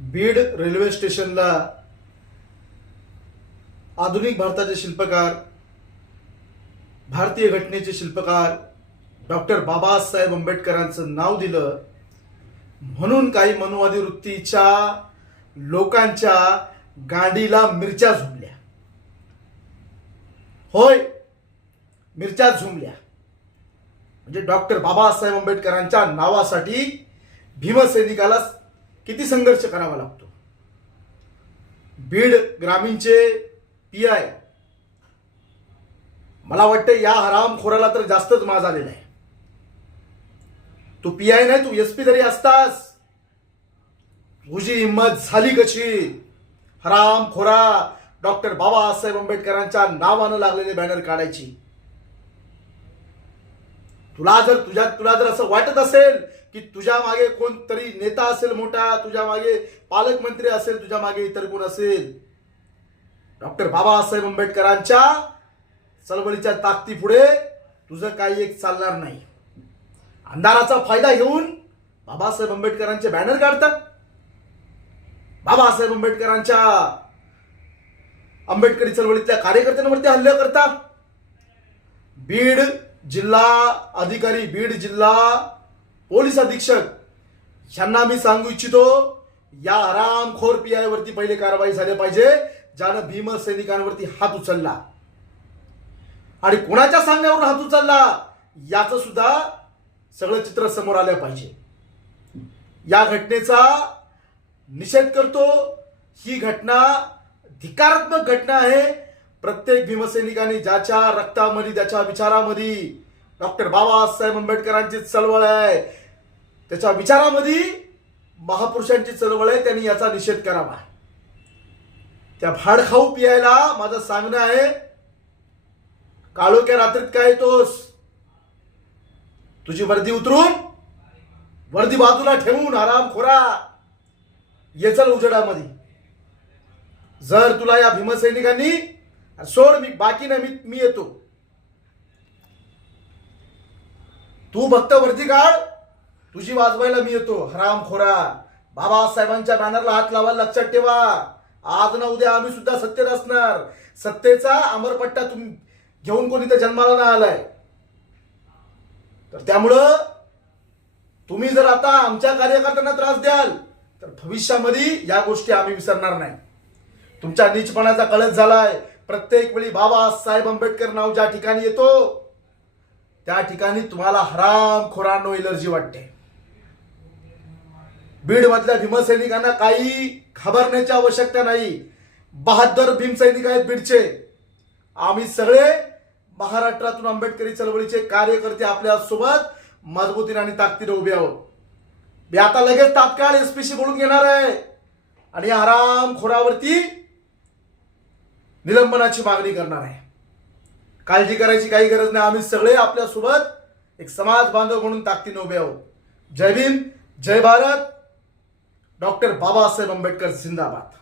Beed railway स्टेशनला आधुनिक भारताचे शिल्पकार भारतीय घटनेचे शिल्पकार डॉक्टर बाबासाहेब आंबेडकरांचं नाव दिलं. म्हणून काही मनुवादी वृत्तीच्या लोकांच्या गांडीला मिरच्या झुमल्या. होय मिरच्या झुमल्या. म्हणजे डॉक्टर बाबासाहेब आंबेडकरांच्या नावासाठी भीमसैनिकाला किती संघर्ष करावा लागतो? बीड ग्रामीणचे पी आय मला वाटतं या हरामखोराला तर जास्तच माज आलेला आहे. तू पी आय नाही तू एस पी तरी असतास. तुझी हिंमत झाली कशी? हरामखोरा डॉक्टर बाबासाहेब आंबेडकरांच्या नावानं लागलेले बॅनर काढायची. तुला जर तुझ्या तुला जर असं वाटत असेल की तुझ्या मागे कोणतरी नेता असेल मोठा तुझ्या मागे पालकमंत्री असेल तुझ्या मागे इतर कोण असेल? डॉक्टर बाबासाहेब आंबेडकरांच्या चळवळीच्या ताकदीपुढे तुझं काही एक चालणार नाही. अंधाराचा फायदा घेऊन बाबासाहेब आंबेडकरांचे बॅनर काढतात. बाबासाहेब आंबेडकरांच्या आंबेडकरी चळवळीतल्या कार्यकर्त्यांवरती हल्ले करतात. बीड जिल्हा अधिकारी बीड जिल्हा पोलीस अधीक्षक यांना मी सांगू इच्छितो या आरामखोर पी आय वरती पहिले कारवाई झाली पाहिजे ज्यानं भीम सैनिकांवरती हात उचलला. आणि कोणाच्या सांगण्यावर हात उचलला याचं सुद्धा सगळं चित्र समोर आलं पाहिजे. या घटनेचा निषेध करतो. ही घटना धिकारात्मक घटना आहे. प्रत्येक भीमसैनिकांनी ज्याच्या रक्तामध्ये त्याच्या विचारामध्ये डॉक्टर बाबासाहेब आंबेडकरांची चळवळ आहे. त्याच्या विचारामध्ये महापुरुषांची चळवळ आहे त्यांनी याचा निषेध करावा. त्या भाडखाऊ पियायला माझं सांगणं आहे काळोख्या रात्रीत काय येतोस? तुझी वर्दी उतरून वर्दी बाजूला ठेवून आराम खोरा. ये चल उजेडामध्ये. जर तुला या भीमसैनिकांनी सोड मी बाकी नाही मी मी येतो. तू फक्त वरती काढ. तुझी वाजवायला मी येतो. हराम खोरा. बाबासाहेबांच्या बॅनरला हात लावायला लक्षात ठेवा. आज ना उद्या आम्ही सुद्धा सत्तेत असणार. सत्तेचा अमरपट्टा तुम घेऊन कोणी तर जन्माला नाही आलाय. तर त्यामुळं तुम्ही जर आता आमच्या कार्यकर्त्यांना त्रास द्याल तर भविष्यामध्ये या गोष्टी आम्ही विसरणार नाही. तुमच्या नीचपणाचा कळस झालाय. प्रत्येक वेळी बाबासाहेब आंबेडकर नाव ज्या ठिकाणी येतो त्या ठिकाणी तुम्हाला हराम खोरानो एलर्जी वाटते. बीड मधल्या भीमसैनिकांना काही घाबरण्याची आवश्यकता नाही. बहादर भीमसैनिक आहेत बीडचे. आम्ही सगळे महाराष्ट्रातून आंबेडकरी चळवळीचे कार्यकर्ते आपल्यासोबत मजबूतीने आणि ताकदीने उभे आहोत. मी आता लगेच तात्काळ एसपीशी बोलून घेणार आहे. आणि या खोरावरती निलंबनाची मागणी करणार आहे. काळजी करायची काही गरज नाही. आम्ही सगळे आपल्यासोबत एक समाज बांधव म्हणून ताकदीने उभे आहोत. जय भीम जय भारत. डॉक्टर बाबासाहेब आंबेडकर जिंदाबाद.